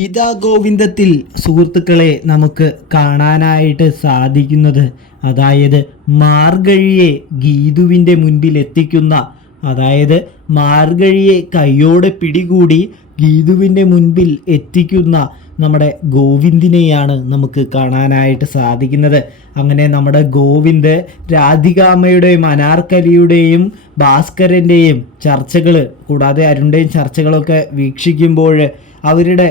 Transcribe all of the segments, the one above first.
ഗീതാ ഗോവിന്ദത്തിൽ സുഹൃത്തുക്കളെ നമുക്ക് കാണാനായിട്ട് സാധിക്കുന്നത്, അതായത് മാർഗഴിയെ ഗീതുവിൻ്റെ മുൻപിൽ എത്തിക്കുന്ന, അതായത് മാർഗഴിയെ കയ്യോടെ പിടികൂടി ഗീതുവിൻ്റെ മുൻപിൽ എത്തിക്കുന്ന നമ്മുടെ ഗോവിന്ദിനെയാണ് നമുക്ക് കാണാനായിട്ട് സാധിക്കുന്നത്. അങ്ങനെ നമ്മുടെ ഗോവിന്ദ് രാധികാമ്മയുടെയും അനാർക്കലിയുടെയും ഭാസ്കരൻ്റെയും ചർച്ചകൾ, കൂടാതെ അരുണിൻ്റെയും ചർച്ചകളൊക്കെ വീക്ഷിക്കുമ്പോൾ, അവരുടെ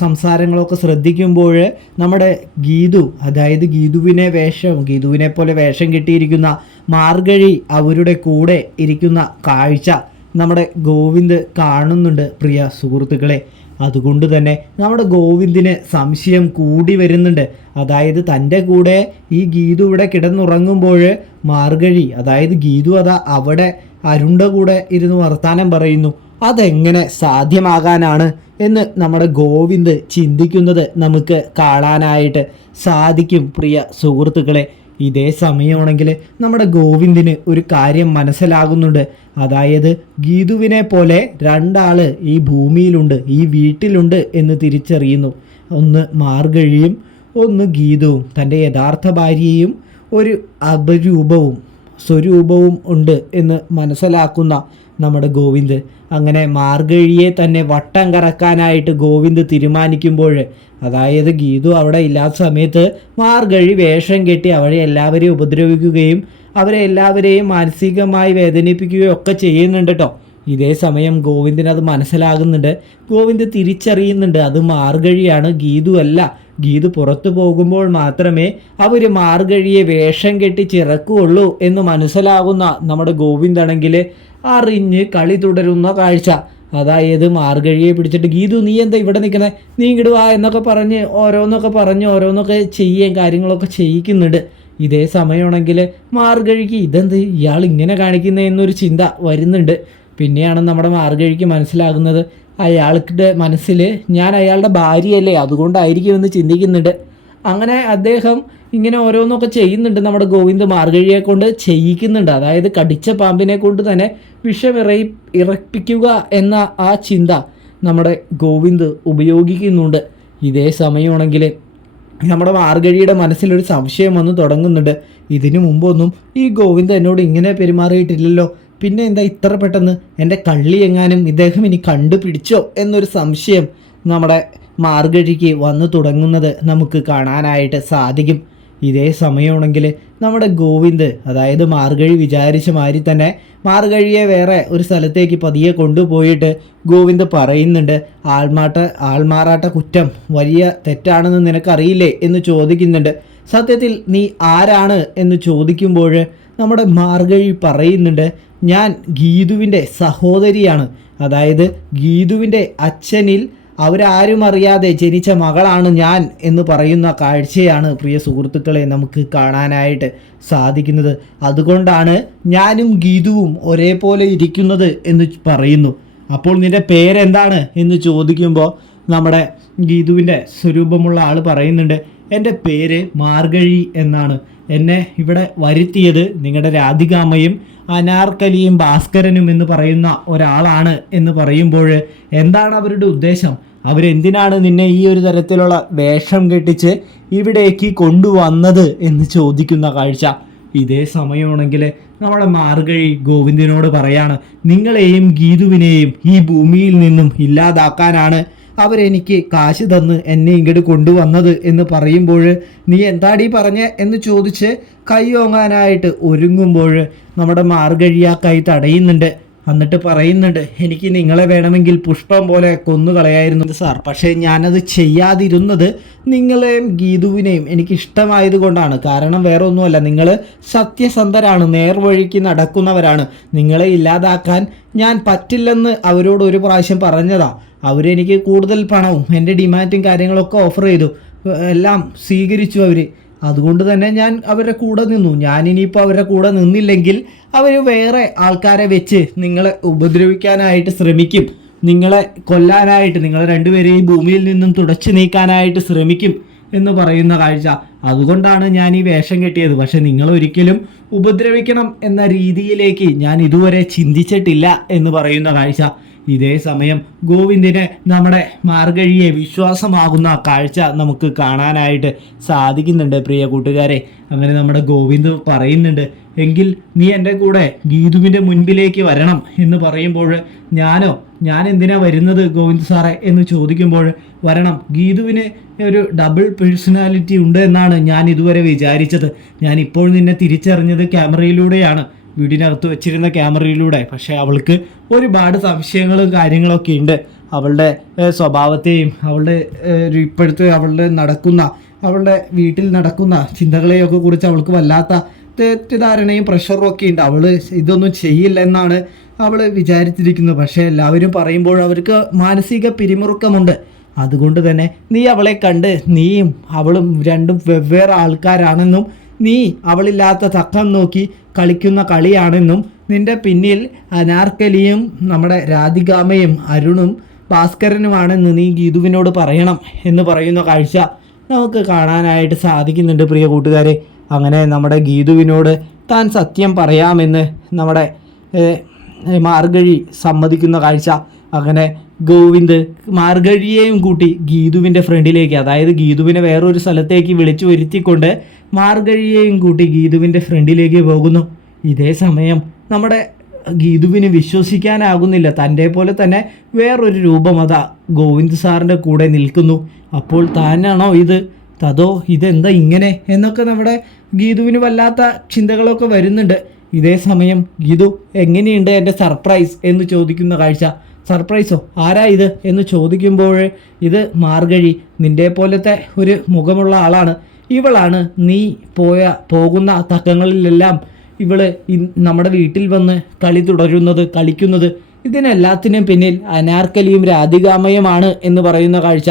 സംസാരങ്ങളൊക്കെ ശ്രദ്ധിക്കുമ്പോൾ നമ്മുടെ ഗീതു, അതായത് ഗീതുവിനെ പോലെ വേഷം കെട്ടിയിരിക്കുന്ന മാർഗഴി അവരുടെ കൂടെ ഇരിക്കുന്ന കാഴ്ച നമ്മുടെ ഗോവിന്ദ് കാണുന്നുണ്ട് പ്രിയ സുഹൃത്തുക്കളെ. അതുകൊണ്ട് തന്നെ നമ്മുടെ ഗോവിന്ദിന് സംശയം കൂടി വരുന്നുണ്ട്. അതായത് തൻ്റെ കൂടെ ഈ ഗീതു ഇവിടെ കിടന്നുറങ്ങുമ്പോൾ മാർഗഴി, അതായത് ഗീതു അതാ അവിടെ അരുണിൻ്റെ കൂടെ ഇരുന്ന് വർത്താനം പറയുന്നു. അതെങ്ങനെ സാധ്യമാകാനാണ് എന്ന് നമ്മുടെ ഗോവിന്ദ് ചിന്തിക്കുന്നത് നമുക്ക് കാണാനായിട്ട് സാധിക്കും പ്രിയ സുഹൃത്തുക്കളെ. ഇതേ സമയമാണെങ്കിൽ നമ്മുടെ ഗോവിന്ദിന് ഒരു കാര്യം മനസ്സിലാകുന്നുണ്ട്. അതായത് ഗീതുവിനെ പോലെ രണ്ടാള് ഈ ഭൂമിയിലുണ്ട്, ഈ വീട്ടിലുണ്ട് എന്ന് തിരിച്ചറിയുന്നു. ഒന്ന് മാർഗഴിയും ഒന്ന് ഗീതുവും. തൻ്റെ യഥാർത്ഥ ഭാര്യയും ഒരു അപരൂപവും സ്വരൂപവും ഉണ്ട് എന്ന് മനസ്സിലാക്കുന്ന നമ്മുടെ ഗോവിന്ദ് അങ്ങനെ മാർഗഴിയെ തന്നെ വട്ടം കറക്കാനായിട്ട് ഗോവിന്ദ് തീരുമാനിക്കുമ്പോൾ, അതായത് ഗീതു അവിടെ ഇല്ലാത്ത സമയത്ത് മാർഗഴി വേഷം കെട്ടി അവരെ എല്ലാവരെയും ഉപദ്രവിക്കുകയും അവരെ എല്ലാവരെയും മാനസികമായി വേദനിപ്പിക്കുകയും ഒക്കെ ചെയ്യുന്നുണ്ട് കേട്ടോ. ഇതേ സമയം ഗോവിന്ദിന് അത് മനസ്സിലാകുന്നുണ്ട്. ഗോവിന്ദ് തിരിച്ചറിയുന്നുണ്ട് അത് മാർഗഴിയാണ്, ഗീതു അല്ല. ഗീതു പുറത്തു പോകുമ്പോൾ മാത്രമേ അവർ മാർഗഴിയെ വേഷം കെട്ടി ചിറക്കുകയുള്ളൂ എന്ന് മനസ്സിലാകുന്ന നമ്മുടെ ഗോവിന്ദാണെങ്കിൽ അറിഞ്ഞ് കളി തുടരുന്ന കാഴ്ച. അതായത് മാർഗഴിയെ പിടിച്ചിട്ട് ഗീതു നീ എന്താ ഇവിടെ നിൽക്കുന്നത്, നീ ഇങ്ങോട്ട് വാ എന്നൊക്കെ പറഞ്ഞ് ഓരോന്നൊക്കെ ചെയ്യാൻ കാര്യങ്ങളൊക്കെ ചെയ്യിക്കുന്നുണ്ട്. ഇതേ സമയമാണെങ്കിൽ മാർഗഴിക്ക് ഇതെന്ത് ഇയാൾ ഇങ്ങനെ കാണിക്കുന്നത് എന്നൊരു ചിന്ത വരുന്നുണ്ട്. പിന്നെയാണ് നമ്മുടെ മാർഗഴിക്ക് മനസ്സിലാകുന്നത് അയാളുടെ മനസ്സിൽ ഞാൻ അയാളുടെ ഭാര്യയല്ലേ, അതുകൊണ്ടായിരിക്കുമെന്ന് ചിന്തിക്കുന്നുണ്ട്. അങ്ങനെ അദ്ദേഹം ഇങ്ങനെ ഓരോന്നൊക്കെ ചെയ്യുന്നുണ്ട്. നമ്മുടെ ഗോവിന്ദ് മാർഗഴിയെ കൊണ്ട് ചെയ്യിക്കുന്നുണ്ട്. അതായത് കടിച്ച പാമ്പിനെ കൊണ്ട് തന്നെ വിഷം ഇറപ്പിക്കുക എന്ന ആ ചിന്ത നമ്മുടെ ഗോവിന്ദ് ഉപയോഗിക്കുന്നുണ്ട്. ഇതേ സമയമാണെങ്കിൽ നമ്മുടെ മാർഗഴിയുടെ മനസ്സിലൊരു സംശയം വന്ന് തുടങ്ങുന്നുണ്ട്. ഇതിനു മുമ്പൊന്നും ഈ ഗോവിന്ദ് എന്നോട് ഇങ്ങനെ പെരുമാറിയിട്ടില്ലല്ലോ, പിന്നെ എന്താ ഇത്ര പെട്ടെന്ന് എൻ്റെ കള്ളി എങ്ങാനും ഇദ്ദേഹം ഇനി കണ്ടുപിടിച്ചോ എന്നൊരു സംശയം നമ്മുടെ മാർഗഴിക്ക് വന്നു തുടങ്ങുന്നത് നമുക്ക് കാണാനായിട്ട് സാധിക്കും. ഇതേ സമയമാണെങ്കിൽ നമ്മുടെ ഗോവിന്ദ്, അതായത് മാർഗഴി വിചാരിച്ച മാതിരി തന്നെ മാർഗഴിയെ വേറെ ഒരു സ്ഥലത്തേക്ക് പതിയെ കൊണ്ടുപോയിട്ട് ഗോവിന്ദ് പറയുന്നുണ്ട്, ആൾമാറാട്ട കുറ്റം വലിയ തെറ്റാണെന്ന് നിനക്കറിയില്ലേ എന്ന് ചോദിക്കുന്നുണ്ട്. സത്യത്തിൽ നീ ആരാണ് എന്ന് ചോദിക്കുമ്പോൾ നമ്മുടെ മാർഗഴി പറയുന്നുണ്ട്, ഞാൻ ഗീതുവിൻ്റെ സഹോദരിയാണ്. അതായത് ഗീതുവിൻ്റെ അച്ഛനിൽ അവരാരും അറിയാതെ ജനിച്ച മകളാണ് ഞാൻ എന്ന് പറയുന്ന കാഴ്ചയാണ് പ്രിയ സുഹൃത്തുക്കളെ നമുക്ക് കാണാനായിട്ട് സാധിക്കുന്നത്. അതുകൊണ്ടാണ് ഞാനും ഗീതുവും ഒരേപോലെ ഇരിക്കുന്നത് എന്ന് പറയുന്നു. അപ്പോൾ നിൻ്റെ പേരെന്താണ് എന്ന് ചോദിക്കുമ്പോൾ നമ്മുടെ ഗീതുവിൻ്റെ സ്വരൂപമുള്ള ആൾ പറയുന്നുണ്ട്, എൻ്റെ പേര് മാർഗഴി എന്നാണ്. എന്നെ ഇവിടെ വരുത്തിയത് നിങ്ങളുടെ രാധികാമ്മയും അനാർക്കലിയും ഭാസ്കരനും എന്ന് പറയുന്ന ഒരാളാണ് എന്ന് പറയുമ്പോൾ എന്താണ് അവരുടെ ഉദ്ദേശം? അവരെന്തിനാണ് നിന്നെ ഈ ഒരു തരത്തിലുള്ള വേഷം കെട്ടിച്ച് ഇവിടേക്ക് കൊണ്ടുവന്നത് എന്ന് ചോദിക്കുന്ന കാഴ്ച. ഇതേ സമയമാണെങ്കിൽ നമ്മുടെ മാർഗഴി ഗോവിന്ദിനോട് പറയാണ്, നിങ്ങളെയും ഗീതുവിനെയും ഈ ഭൂമിയിൽ നിന്നും ഇല്ലാതാക്കാനാണ് അവരെനിക്ക് കാശ് തന്ന് എന്നെ ഇങ്ങോട്ട് കൊണ്ടുവന്നത് എന്ന് പറയുമ്പോൾ നീ എന്താടി പറഞ്ഞ എന്ന് ചോദിച്ച് കൈ ഓങ്ങാനായിട്ട് ഒരുങ്ങുമ്പോൾ നമ്മുടെ മാർഗഴി ആ കൈ തടയുന്നുണ്ട്. എന്നിട്ട് പറയുന്നുണ്ട്, എനിക്ക് നിങ്ങളെ വേണമെങ്കിൽ പുഷ്പം പോലെ കൊന്നുകളയായിരുന്നു സാർ, പക്ഷേ ഞാനത് ചെയ്യാതിരുന്നത് നിങ്ങളെയും ഗീതുവിനെയും എനിക്ക് ഇഷ്ടമായത് കൊണ്ടാണ്. കാരണം വേറെ ഒന്നുമല്ല, നിങ്ങൾ സത്യസന്ധരാണ്, നേർവഴിക്ക് നടക്കുന്നവരാണ്. നിങ്ങളെ ഇല്ലാതാക്കാൻ ഞാൻ പറ്റില്ലെന്ന് അവരോട് ഒരു പ്രാവശ്യം പറഞ്ഞതാ. അവരെനിക്ക് കൂടുതൽ പണവും എൻ്റെ ഡിമാൻഡും കാര്യങ്ങളൊക്കെ ഓഫർ ചെയ്തു, എല്ലാം സ്വീകരിച്ചു അവർ. അതുകൊണ്ട് തന്നെ ഞാൻ അവരുടെ കൂടെ നിന്നു. ഞാനിനിയിപ്പോൾ അവരുടെ കൂടെ നിന്നില്ലെങ്കിൽ അവർ വേറെ ആൾക്കാരെ വെച്ച് നിങ്ങളെ ഉപദ്രവിക്കാനായിട്ട് ശ്രമിക്കും, നിങ്ങളെ കൊല്ലാനായിട്ട്, നിങ്ങളെ രണ്ടുപേരെയും ഭൂമിയിൽ നിന്നും തുടച്ചു നീക്കാനായിട്ട് ശ്രമിക്കും എന്ന് പറയുന്ന കാഴ്ച. അതുകൊണ്ടാണ് ഞാൻ ഈ വേഷം കെട്ടിയത്. പക്ഷെ നിങ്ങൾ ഒരിക്കലും ഉപദ്രവിക്കണം എന്ന രീതിയിലേക്ക് ഞാൻ ഇതുവരെ ചിന്തിച്ചിട്ടില്ല എന്ന് പറയുന്ന കാഴ്ച. ഇതേ സമയം ഗോവിന്ദിന് നമ്മുടെ മാർഗഴിയെ വിശ്വാസമാകുന്ന കാഴ്ച നമുക്ക് കാണാനായിട്ട് സാധിക്കുന്നുണ്ട് പ്രിയ കൂട്ടുകാരെ. അങ്ങനെ നമ്മുടെ ഗോവിന്ദ് പറയുന്നുണ്ട്, എങ്കിൽ നീ എൻ്റെ കൂടെ ഗീതുവിൻ്റെ മുൻപിലേക്ക് വരണം എന്ന് പറയുമ്പോൾ ഞാൻ എന്തിനാ വരുന്നത് ഗോവിന്ദ് സാറേ എന്ന് ചോദിക്കുമ്പോൾ, വരണം, ഗീതുവിന് ഒരു ഡബിൾ പേഴ്സണാലിറ്റി ഉണ്ട് എന്നാണ് ഞാൻ ഇതുവരെ വിചാരിച്ചത്. ഞാൻ ഇപ്പോൾ നിന്നെ തിരിച്ചറിഞ്ഞത് ക്യാമറയിലൂടെയാണ്, വീടിനകത്ത് വെച്ചിരുന്ന ക്യാമറയിലൂടെ. പക്ഷേ അവൾക്ക് ഒരുപാട് സംശയങ്ങളും കാര്യങ്ങളൊക്കെ ഉണ്ട്. അവളുടെ സ്വഭാവത്തെയും അവളുടെ ഇപ്പോഴത്തെ അവളുടെ വീട്ടിൽ നടക്കുന്ന ചിന്തകളെയൊക്കെ കുറിച്ച് അവൾക്ക് വല്ലാത്ത തെറ്റിദ്ധാരണയും പ്രഷറും ഒക്കെ ഉണ്ട്. അവൾ ഇതൊന്നും ചെയ്യില്ലെന്നാണ് അവൾ വിചാരിച്ചിരിക്കുന്നത്. പക്ഷേ എല്ലാവരും പറയുമ്പോൾ അവർക്ക് മാനസിക പിരിമുറുക്കമുണ്ട്. അതുകൊണ്ട് തന്നെ നീ അവളെ കണ്ട് നീയും അവളും രണ്ടും വെവ്വേറെ ആൾക്കാരാണെന്നും നീ അവളില്ലാത്ത തക്കം നോക്കി കളിക്കുന്ന കളിയാണെന്നും നിന്റെ പിന്നിൽ അനാർക്കലിയും നമ്മുടെ രാധികാമയും അരുണും ഭാസ്കരനുമാണെന്ന് നീ ഗീതുവിനോട് പറയണം എന്ന് പറയുന്ന കാഴ്ച നമുക്ക് കാണാനായിട്ട് സാധിക്കുന്നുണ്ട് പ്രിയ കൂട്ടുകാരെ. അങ്ങനെ നമ്മുടെ ഗീതുവിനോട് താൻ സത്യം പറയാമെന്ന് നമ്മുടെ മാർഗഴി സമ്മതിക്കുന്ന കാഴ്ച. അങ്ങനെ ഗോവിന്ദ് മാർഗഴിയെയും കൂട്ടി ഗീതുവിൻ്റെ ഫ്രണ്ടിലേക്ക്, അതായത് ഗീതുവിനെ വേറൊരു സ്ഥലത്തേക്ക് വിളിച്ചു വരുത്തിക്കൊണ്ട് മാർഗഴിയെയും കൂട്ടി ഗീതുവിൻ്റെ ഫ്രണ്ടിലേക്ക് പോകുന്നു. ഇതേ സമയം നമ്മുടെ ഗീതുവിന് വിശ്വസിക്കാനാകുന്നില്ല, തൻ്റെ പോലെ തന്നെ വേറൊരു രൂപം അതാ ഗോവിന്ദ് സാറിൻ്റെ കൂടെ നിൽക്കുന്നു. അപ്പോൾ താനാണോ ഇത്, അതോ ഇതെന്താ ഇങ്ങനെ എന്നൊക്കെ നമ്മുടെ ഗീതുവിന് വല്ലാത്ത ചിന്തകളൊക്കെ വരുന്നുണ്ട്. ഇതേ സമയം ഗീതു, എങ്ങനെയുണ്ട് എൻ്റെ സർപ്രൈസ് എന്ന് ചോദിക്കുന്ന കാഴ്ച. സർപ്രൈസോ, ആരാ ഇത് എന്ന് ചോദിക്കുമ്പോൾ, ഇത് മാർഗഴി, നിൻ്റെ പോലത്തെ ഒരു മുഖമുള്ള ആളാണ്. ഇവളാണ് നീ പോകുന്ന തക്കങ്ങളിലെല്ലാം ഇവള് നമ്മുടെ വീട്ടിൽ വന്ന് കളിക്കുന്നത്. ഇതിനെല്ലാത്തിനും പിന്നിൽ അനാർക്കലിയും രാധികാമയുമാണ് എന്ന് പറയുന്ന കാഴ്ച.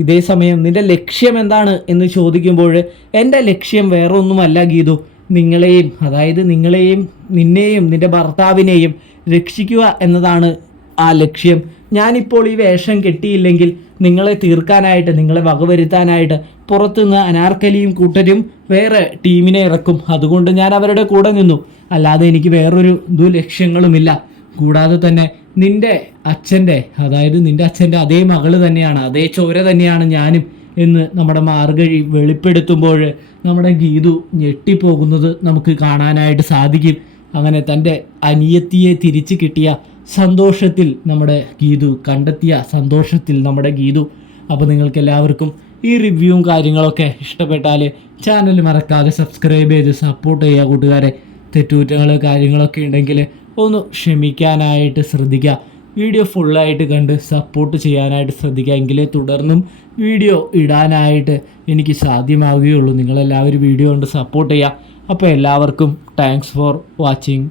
ഇതേ സമയം നിന്റെ ലക്ഷ്യം എന്താണ് എന്ന് ചോദിക്കുമ്പോൾ, എൻ്റെ ലക്ഷ്യം വേറെ ഒന്നുമല്ല ഗീതു, നിന്നെയും നിന്റെ ഭർത്താവിനെയും രക്ഷിക്കുക എന്നതാണ് ആ ലക്ഷ്യം. ഞാനിപ്പോൾ ഈ വേഷം കെട്ടിയില്ലെങ്കിൽ നിങ്ങളെ തീർക്കാനായിട്ട്, നിങ്ങളെ വകവരുത്താനായിട്ട് പുറത്തുനിന്ന് അനാർക്കലിയും കൂട്ടരും വേറെ ടീമിനെ ഇറക്കും. അതുകൊണ്ട് ഞാൻ അവരുടെ കൂടെ നിന്നു, അല്ലാതെ എനിക്ക് വേറൊരു ലക്ഷ്യങ്ങളുമില്ല. കൂടാതെ തന്നെ നിന്റെ അച്ഛൻ്റെ അതേ മകള് തന്നെയാണ്, അതേ ചോര തന്നെയാണ് ഞാനും എന്ന് നമ്മുടെ മാർഗഴി വെളിപ്പെടുത്തുമ്പോൾ നമ്മുടെ ഗീതു ഞെട്ടിപ്പോകുന്നത് നമുക്ക് കാണാനായിട്ട് സാധിക്കും. അങ്ങനെ തൻ്റെ അനിയത്തിയെ തിരിച്ചു കിട്ടിയ സന്തോഷത്തിൽ നമ്മുടെ ഗീതു അപ്പോൾ നിങ്ങൾക്ക് എല്ലാവർക്കും ഈ റിവ്യൂവും കാര്യങ്ങളൊക്കെ ഇഷ്ടപ്പെട്ടാൽ ചാനൽ മറക്കാതെ സബ്സ്ക്രൈബ് ചെയ്ത് സപ്പോർട്ട് ചെയ്യുക കൂട്ടുകാരെ. തെറ്റുകുറ്റങ്ങൾ കാര്യങ്ങളൊക്കെ ഉണ്ടെങ്കിൽ ഒന്ന് ക്ഷമിക്കാനായിട്ട് ശ്രദ്ധിക്കുക. വീഡിയോ ഫുള്ളായിട്ട് കണ്ട് സപ്പോർട്ട് ചെയ്യാനായിട്ട് ശ്രദ്ധിക്കുക. എങ്കിലേ തുടർന്നും വീഡിയോ ഇടാനായിട്ട് എനിക്ക് സാധ്യമാവുകയുള്ളൂ. നിങ്ങളെല്ലാവരും വീഡിയോ കൊണ്ട് സപ്പോർട്ട് ചെയ്യുക. അപ്പോൾ എല്ലാവർക്കും താങ്ക്സ് ഫോർ വാച്ചിങ്.